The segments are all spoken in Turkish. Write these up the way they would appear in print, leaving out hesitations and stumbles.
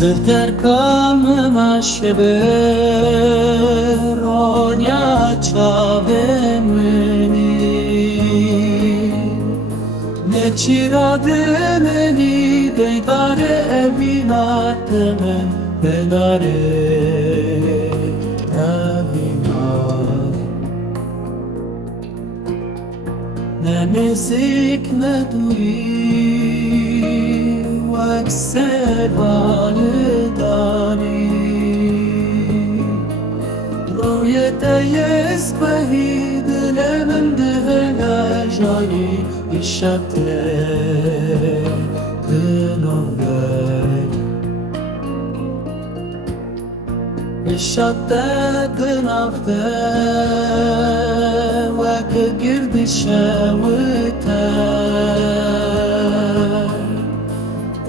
Zder kanıma şeber Onya çave meni Ne çirade meni Deydare evinateme Bedare evinat Ne müzik ne duyi Seval dani Royete yesbehi dilemin divene jani İşatle gınovek İşatte gınavde Vek girdi şevite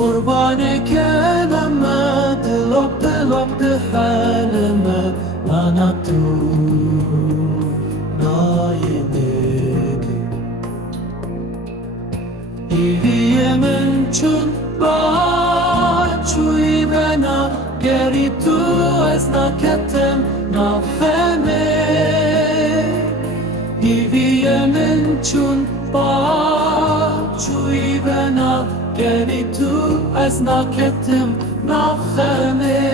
قرباني كلمة دلوقت حالمة أنا نايمك إيه من چون باچوی بنا گری تو از نکتم نفهمه إيه من چون باچوی بنا گری تو از نکتم نفهمه